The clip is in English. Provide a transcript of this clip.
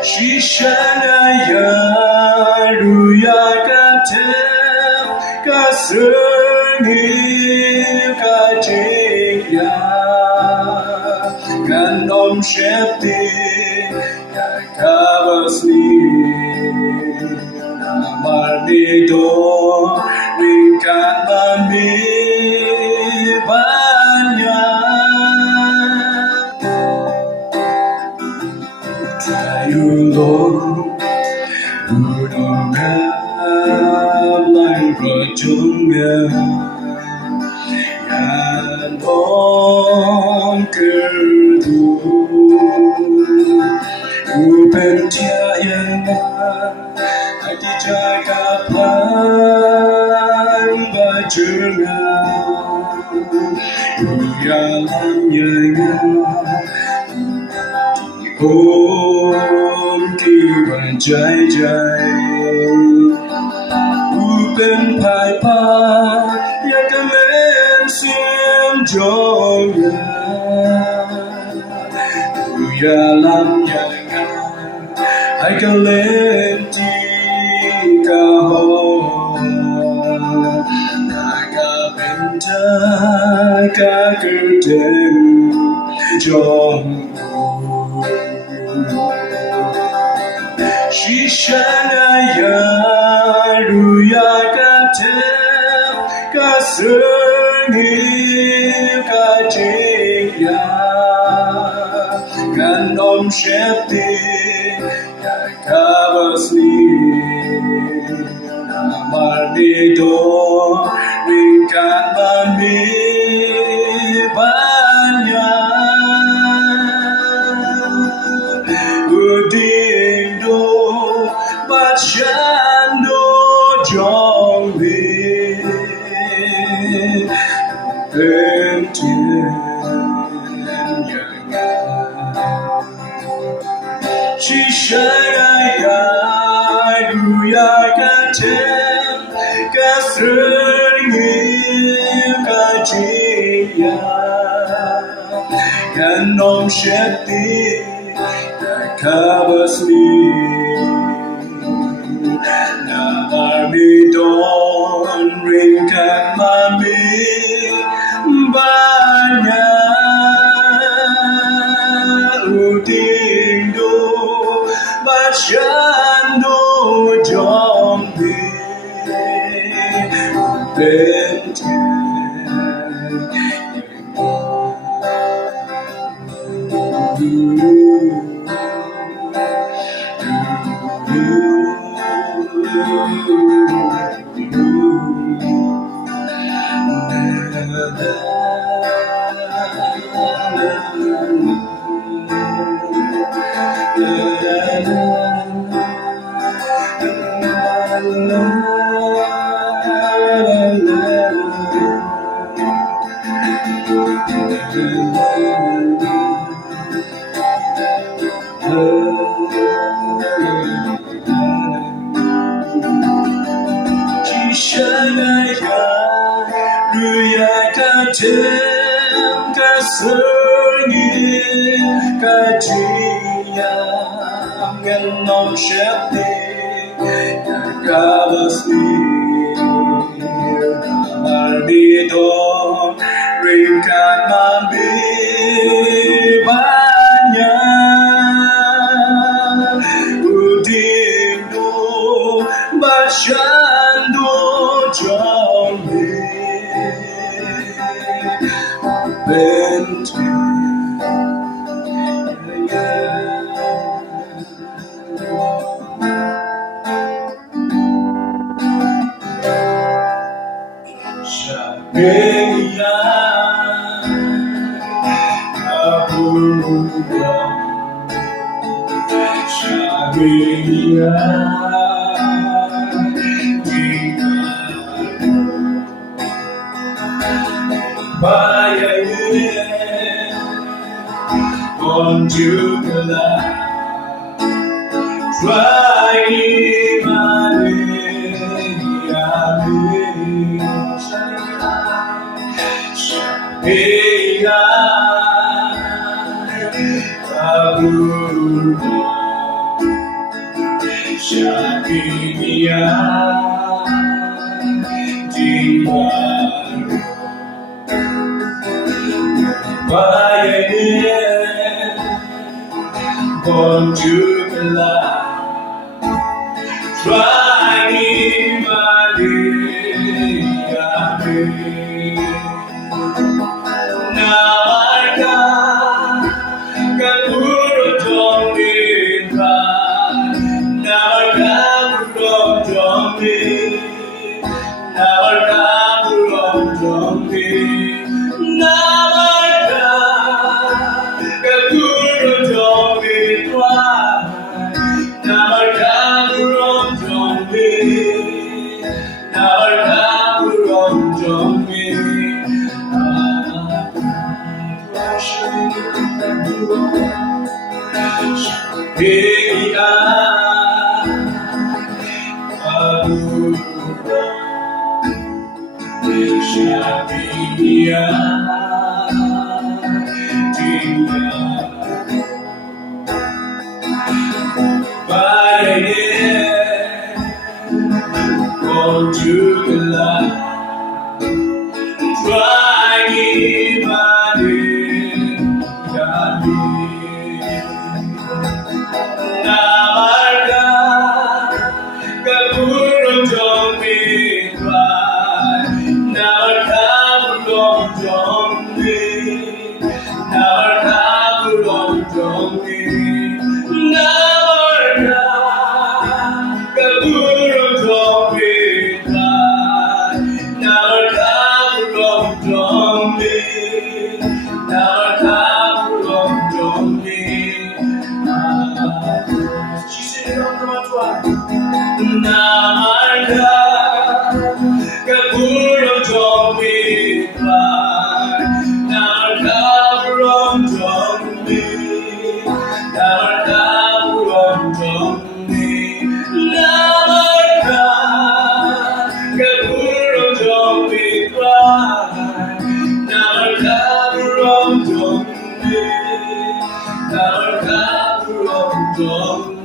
Shishanaya Ruyakatem Kasungi Kajaya Ganom Shepti Yakavasni Namarnido Rinkanami Banya Tayulo Udonga Langrodunga Yanon Kerdu Upentiayana Adijaga Pan Bajunga Uyalamyanga Om Kiran Jai Jai Upen Pai Pa Yakamen Sim Jongya Uyalam Yanga Aikalen Tika Ho Naga Benta Kakurten Jong Shishanaya Ruyakatem Kasungi Kajaya Ganom Shepti Yakavasni Namarnido Rinkanami Banya Udindo Bachando Jongli Pentien Yanga Shishanaya Ruyakatem Kasungi Kajaya Ganom Shepti Yakavasni Namarnidon Rinkanami Banya Udindo Bachando Jombi Benten Shishanaya Ruyakatem Kasungi Kajaya Ganom Shepti Yakavasni Namarnido Rinkanami Banya Udindo Bachando Jombi Benten Shabeya Abuya Shabeya Baya on Jupiter, Rwai Shakinia Jingshemphang Rwai born to the light trying my day. Now I got Guru don't need pride. Now I got Guru don't need. Now I got Guru don't need. Now I got Guru don't need pride. Now I got Guru don't need. Now I got Guru don't need. Hey, born to the light, trying my day. Now I got Guru don't need pride. Now I got Guru don't need. Now I got Guru don't need. Now I got Guru don't need pride. Now I got Guru don't need. Now I got Guru don't need. She said it on the twice. Now I got Guru don't need pride. Now I got Guru don't need. Now I got Guru don't need. Now I got Guru don't need pride. Now I got Guru don't need. Now I got Guru don't need.